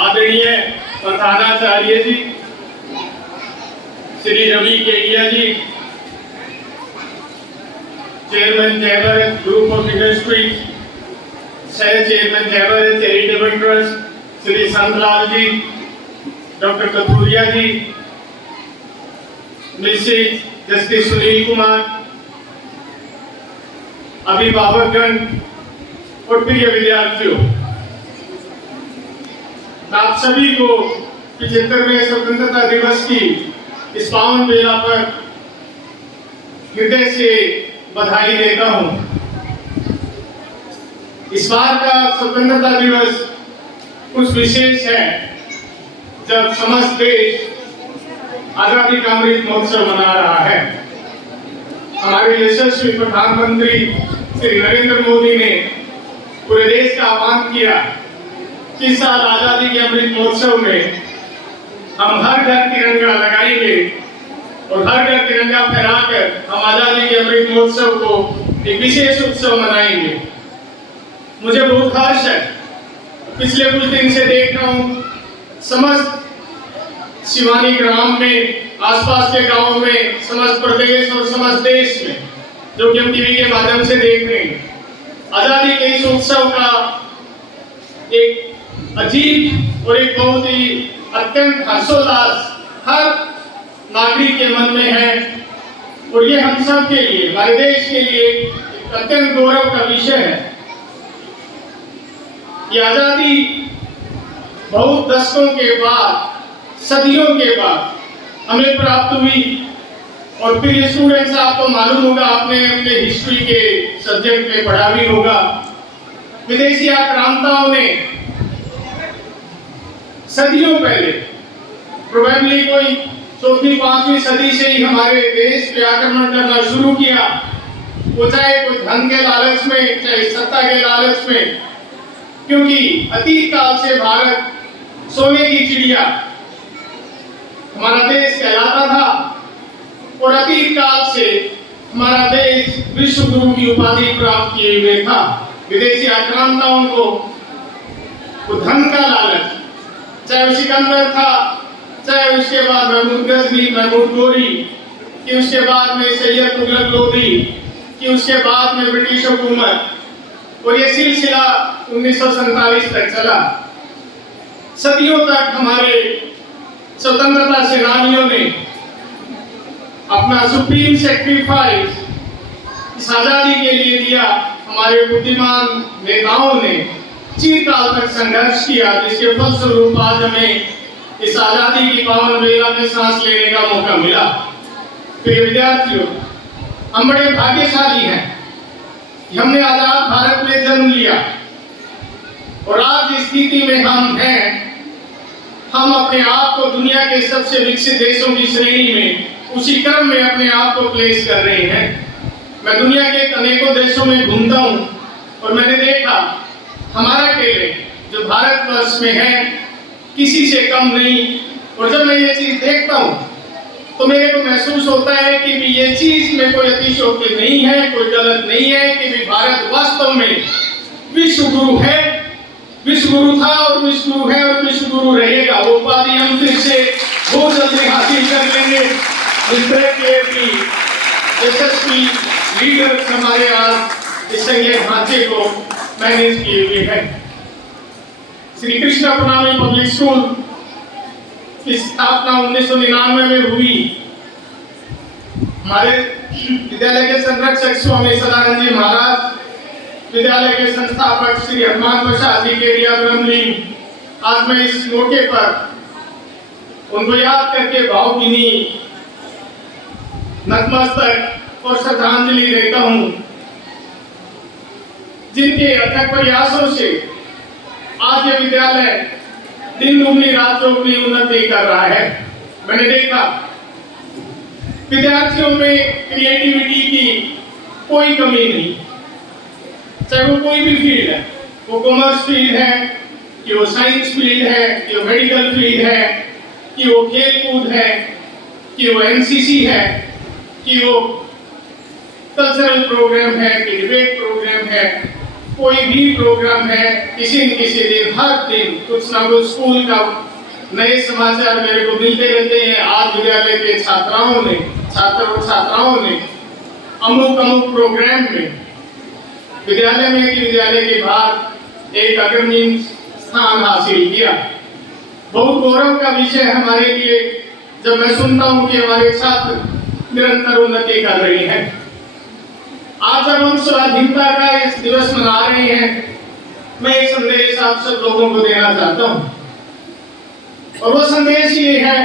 आदरणीय प्रधानाचार्य जी Shri Ravi Kedia ji, chairman Jaivar group of industry, सह chairman Jaivar charitable trust Shri Santlal ji, doctor Kathuria ji, Mrs justice Sunil Kumar, अभिभावकगण और प्रिय विद्यार्थियों, आप सभी को 75वें स्वतंत्रता दिवस की इस पावन बेला पर हृदय से बधाई देता हूं। इस बार का स्वतंत्रता दिवस कुछ विशेष है, जब समस्त देश आजादी का अमृत महोत्सव मना रहा है। हमारे यशस्वी प्रधानमंत्री श्री नरेंद्र मोदी ने पूरे देश का आह्वान किया कि इस साल आजादी के अमृत महोत्सव में हम हर घर तिरंगा लगाएंगे और हर घर तिरंगा फहराकर हम आजादी के अमृत महोत्सव को एक विशेष उत्सव मनाएंगे। मुझे बहुत हर्ष है, पिछले कुछ दिन से देख रहा हूँ समस्त शिवानी ग्राम में, आसपास के गांवों में, समस्त प्रदेश और समस्त देश में, जो कि हम टीवी के माध्यम से देख रहे हैं, आजादी के इस उत्सव का एक अजीब और एक बहुत ही अत्यंत हर्षोल्लास हर नागरिक के मन में है। और ये हम सब के लिए, हमारे देश के लिए एक अत्यंत गौरव का विषय है। ये आजादी बहुत दशकों के बाद, सदियों के बाद हमें प्राप्त हुई। और फिर ये स्टूडेंट्स, आपको मालूम होगा, आपने अपने हिस्ट्री के सब्जेक्ट में पढ़ा भी होगा, विदेशी आक्रांताओं ने सदियों पहले, प्रोबेबली कोई 4वीं-5वीं सदी से ही हमारे देश पे आक्रमण करना शुरू किया। वो चाहे कोई धन के लालच में, चाहे सत्ता के लालच में, क्योंकि अतीत काल से भारत सोने की चिड़िया हमारा देश कहलाता था और अतीत काल से हमारा देश विश्व गुरु की उपाधि प्राप्त किए हुए था। विदेशी आक्रांताओं को वो धन का लालच, चाहे वो सिकंदर था, चाहे उसके बाद महमूद गजनी, महमूद गोरी, कि उसके बाद में सैयद तुगलक लोधी, कि उसके बाद में ब्रिटिश हुकूमत, और ये सिलसिला 1947 तक चला। सदियों तक हमारे स्वतंत्रता सेनानियों ने अपना सुप्रीम सेक्रीफाइस इस आजादी के लिए दिया। हमारे बुद्धिमान नेताओं ने चिरकाल तक संघर्ष किया, जिसके फलस्वरूप आज हमें इस आजादी की पावन बेला में सांस लेने का मौका मिला। प्रिय विद्यार्थियों, हम बड़े भाग्यशाली हैं कि हमने आजाद भारत में जन्म लिया और आज जिस स्थिति में हम हैं, हम अपने आप को दुनिया के सबसे विकसित देशों की श्रेणी में, उसी क्रम में अपने आप को प्लेस कर रहे हैं। मैं दुनिया के अनेकों देशों में घूमता हूँ और मैंने देखा हमारा केले जो भारतवर्ष में है किसी से कम नहीं। और जब मैं ये चीज देखता हूँ तो मेरे को महसूस होता है कि ये चीज में कोई अतिशयोक्ति नहीं है, कोई गलत नहीं है, कि भारत वास्तव में विश्व गुरु है, विश्व गुरु था और विश्व गुरु है और विश्व गुरु रहेगा। वो उपाधि हम फिर से बहुत जल्दी हासिल कर लेंगे। इस तरह के भी यशस्वी लीडर्स हमारे आज इस संघीय ढांचे को मैनेज किए हुए हैं। श्री कृष्णा प्रणामी पब्लिक स्कूल की स्थापना 1999 में हुई। हमारे विद्यालय के संरक्षक स्वामी सदानंद जी महाराज, विद्यालय के संस्थापक श्री हनुमान प्रसाद जी केडिया ब्रह्मलीन, आज मैं इस मौके पर उनको याद करके भावभीनी नतमस्तक और श्रद्धांजलि देता हूं, जिनके अथक प्रयासों से आज ये विद्यालय दिन दुगनी रात चौगुनी उन्नति कर रहा है। मैंने देखा विद्यार्थियों में क्रिएटिविटी की कोई कमी नहीं, चाहे वो कोई भी फील्ड है, वो कॉमर्स फील्ड है, कि वो साइंस फील्ड है, कि वो मेडिकल फील्ड है, कि वो खेल कूद है, कि वो एनसीसी है, कि वो कल्चरल प्रोग्राम है, कि डिबेट प्रोग्राम है, कोई भी प्रोग्राम है, किसी न किसी दिन, हर दिन कुछ ना कुछ स्कूल का नए समाचार मेरे को मिलते रहते हैं। आज विद्यालय के छात्राओं ने, छात्र और छात्राओं ने अमुक प्रोग्राम में विद्यालय में कि विद्यालय के बाहर एक अग्रणी स्थान हासिल किया। बहुत गौरव का विषय है हमारे लिए जब मैं सुनता हूं कि हमारे छात्र निरंतर उन्नति कर रहे हैं। आज जब हम स्वाधीनता का इस दिवस मना रहे हैं, मैं एक संदेश आप सब लोगों को देना चाहता हूं, और वो संदेश ये है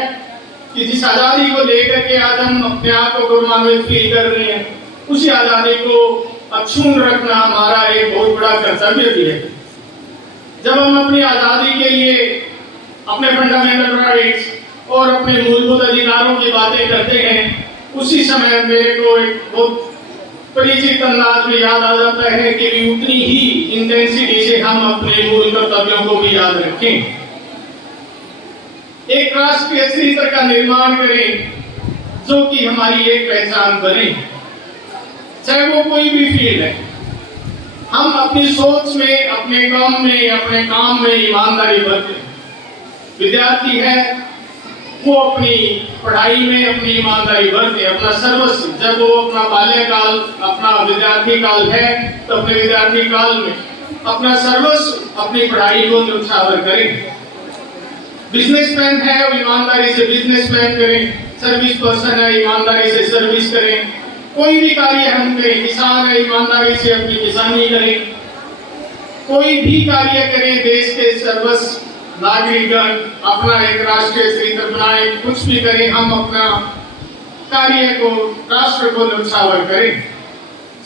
कि जिस आजादी को लेकर के आज हम अपने आप को गौरवान्वित फील कर रहे हैं, उसी आजादी को अक्षुण्ण रखना हमारा एक बहुत बड़ा कर्तव्य भी है। जब हम अपनी आजादी के लिए अपने फंडामेंटल राइट्स और अपने मूलभूत अधिकारों की बातें करते हैं, उसी समय मेरे को एक बहुत परिचित अंदाज में याद आ जाता है कि उतनी ही इंटेंसिटी से हम अपने मूल कर्तव्यों को भी याद रखें। एक राष्ट्रीय चरित्र का निर्माण करें जो कि हमारी एक पहचान बने, चाहे वो कोई भी फील्ड है। हम अपनी सोच में, अपने काम में ईमानदारी बरतें। विद्यार्थी है वो अपनी पढ़ाई में अपनी ईमानदारी बरते, अपना सर्वस्व, जब वो अपना बाल्यकाल, अपना विद्यार्थी काल है तो अपने विद्यार्थी काल में अपना सर्वस्व अपनी पढ़ाई को न्यौछावर करें। बिजनेसमैन है वो ईमानदारी से बिजनेसमैन करें, सर्विस पर्सन है ईमानदारी से सर्विस करें, कोई भी कार्य हम करें, किसान है ईमानदारी से अपनी किसानी करें, कोई भी कार्य करें, देश के सर्वस्व नागरिकगण अपना एक राष्ट्रीय चरित्र बनाए, कुछ भी करें, हम अपना कार्य को, राष्ट्र को न्यौछावर करें।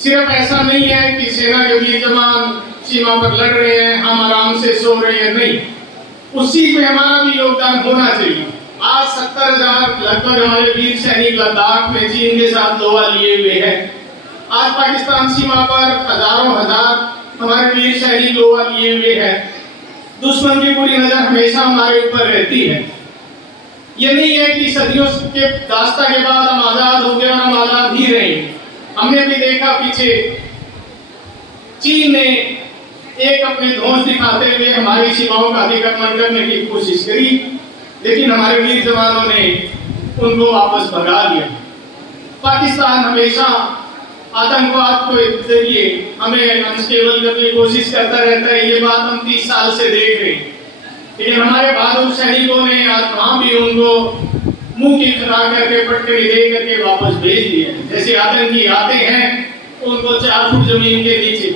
सिर्फ ऐसा नहीं है कि सेना के वीर जवान सीमा पर लड़ रहे हैं, हम आराम से सो रहे हैं, नहीं, उस चीज में हमारा भी योगदान होना चाहिए। आज 70,000 लगभग हमारे वीर सैनिक लद्दाख में चीन के साथ लोहा लिए हुए हैं। आज पाकिस्तान सीमा पर हजारों हजार हमारे वीर सैनिक लोहा लिए हुए हैं। दुश्मन की पूरी नजर हमेशा हमारे ऊपर रहती है। ये नहीं है कि सदियों के दास्ता के बाद हम आजाद हो गए और हम आजाद ही रहे। हमने भी देखा पीछे चीन ने एक अपने धौंस दिखाते हुए हमारी सीमाओं का अतिक्रमण करने की कोशिश करी, लेकिन हमारे वीर जवानों ने उनको वापस भगा दिया। पाकिस्तान हमेशा आतंकवाद के जरिए हमें अनस्टेबल करने की कोशिश करता रहता है। ये बात हम 30 साल से देख रहे हैं, लेकिन हमारे बहादुर सैनिकों ने आज वहां भी उनको मुंह की खिला करके पटकनी दे करके वापस भेज दिया। जैसे आतंकी आते हैं उनको 4 फुट जमीन के नीचे,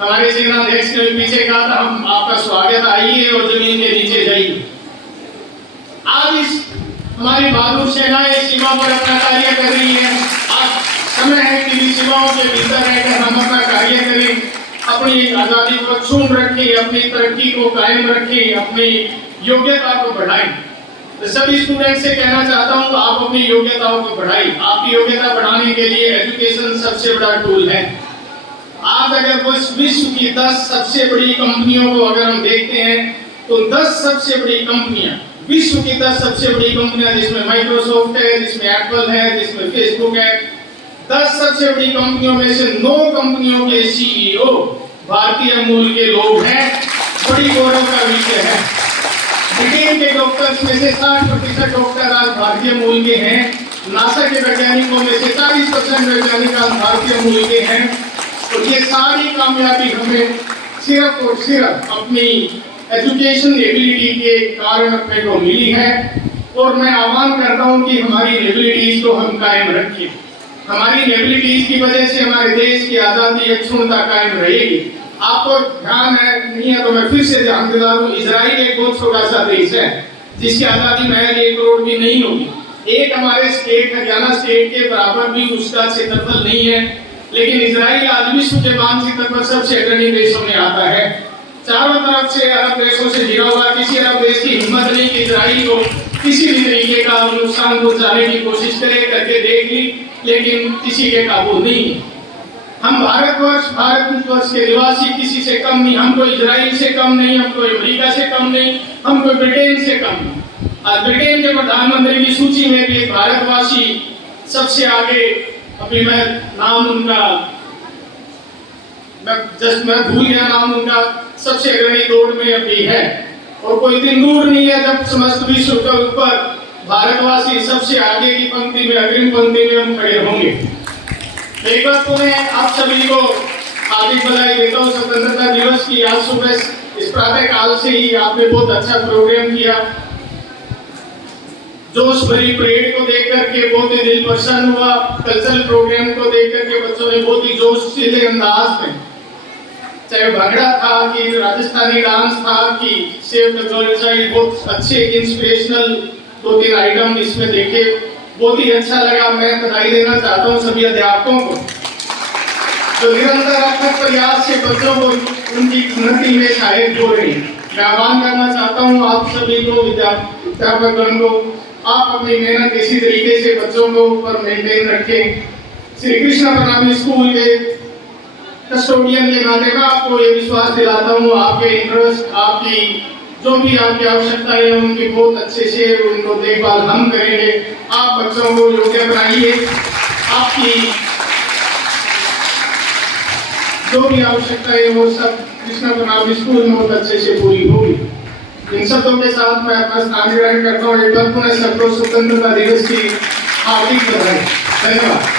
हमारे सेनाध्यक्ष ने पीछे कहा था, हम आपका स्वागत, आइए और जमीन के नीचे जाइए। आज इस हमारी बहादुर सेनाएं सीमा पर अपना कार्य कर रही है। आज समय है कि सीमाओं के भीतर रहकर हम अपना कार्य करें, अपनी आजादी को अक्षुण्ण रखें, अपनी तरक्की को कायम रखें, अपनी योग्यता को बढ़ाएं। तो सभी स्टूडेंट से कहना चाहता हूं, आप अपनी योग्यताओं को बढ़ाएं। आपकी योग्यता बढ़ाने के लिए एजुकेशन सबसे बड़ा टूल है। आज अगर विश्व की 10 सबसे बड़ी कंपनियों को अगर हम देखते हैं तो 10 सबसे बड़ी कंपनियां, विश्व की 10 सबसे बड़ी कंपनियां, जिसमें माइक्रोसॉफ्ट है, जिसमें एप्पल है, जिसमें फेसबुक है, 10 सबसे बड़ी कंपनियों में से 9 कंपनियों के सीईओ भारतीय मूल के लोग हैं। बड़ी गौरव का विषय है। ब्रिटेन के डॉक्टर्स में से 60% डॉक्टर आज भारतीय मूल के हैं। नासा के वैज्ञानिकों में से 40% वैज्ञानिक आज भारतीय मूल के हैं। और ये सारी कामयाबी हमें सिर्फ और सिर्फ अपनी एजुकेशन एबिलिटी के कारण अपने को मिली है। और मैं आह्वान करता हूँ कि हमारी एबिलिटीज को हम कायम रखें। हमारी एबिलिटीज की वजह से हमारे देश की आजादी, अक्षुण्णता कायम रहेगी। आपको ध्यान है नहीं है तो मैं फिर से ध्यान दिला दूं, इजराइल एक बहुत छोटा सा देश है जिसकी आजादी महज 1 करोड़ भी नहीं होगी। एक हमारे स्टेट हरियाणा स्टेट के बराबर भी उसका क्षेत्रफल नहीं है, लेकिन इजराइल आज विश्व के मानचित्र पर सबसे अग्रणी देशों में आता है। चारों तरफ से अरब देशों से घिरा हुआ, किसी अरब देश की हिम्मत नहीं कि इजराइल को किसी भी तरीके का नुकसान पहुंचाने की कोशिश करे, करके देख ली, लेकिन किसी के काबू नहीं। हम भारतवर्ष के निवासी किसी से कम नहीं, हम कोई इजराइल से कम नहीं, हम कोई अमेरिका से कम नहीं, हम कोई ब्रिटेन से कम नहीं। आज ब्रिटेन के प्रधानमंत्री की सूची में भी एक भारतवासी सबसे आगे, अभी मैं नाम उनका मैं भूल गया नाम उनका, सबसे अग्रणी दौड़ में अभी है। और कोई दिन दूर नहीं है जब समस्त विश्व के ऊपर भारतवासी सबसे आगे की पंक्ति में, अग्रिम पंक्ति में हम खड़े होंगे। एक बार तो मैं आप सभी को हार्दिक बधाई देता हूँ स्वतंत्रता दिवस की। आज सुबह इस प्रातः काल से ही आपने बहुत अच्छा प्रोग्राम किया। जोश भरी परेड को देख करके बहुत ही दिल प्रसन्न हुआ। कल्चरल प्रोग्राम को देख करके बच्चों ने बहुत ही जोशीले अंदाज में, चाहे भंगड़ा था कि राजस्थानी डांस था कि सेव द गर्ल चाइल्ड, बहुत अच्छे इंस्पिरेशनल 2-3 आइटम इसमें देखे, बहुत ही अच्छा लगा। मैं बधाई देना चाहता हूँ सभी अध्यापकों को जो निरंतर अथक प्रयास से बच्चों को उनकी उन्नति में सहायक हो रही। मैं आह्वान करना चाहता हूँ आप सभी को, अध्यापकगण को, आप अपनी मेहनत इसी तरीके से बच्चों को ऊपर मेंटेन रखें। श्री कृष्ण प्रणामी स्कूल के कस्टोडियन के नाते मैं आपको ये विश्वास दिलाता हूँ, आपके इंटरेस्ट, आपकी जो भी आपकी आवश्यकता है उनकी बहुत अच्छे से उनको देखभाल हम करेंगे। आप बच्चों को योग्य बनाइए, आपकी जो भी आवश्यकता है वो सब कृष्णा प्रणामी स्कूल में बहुत अच्छे से पूरी होगी। इन शब्दों के साथ मैं अपना स्थान ग्रहण करता हूँ। एक बार पुनः सबको स्वतंत्रता दिवस की हार्दिक बधाई। धन्यवाद।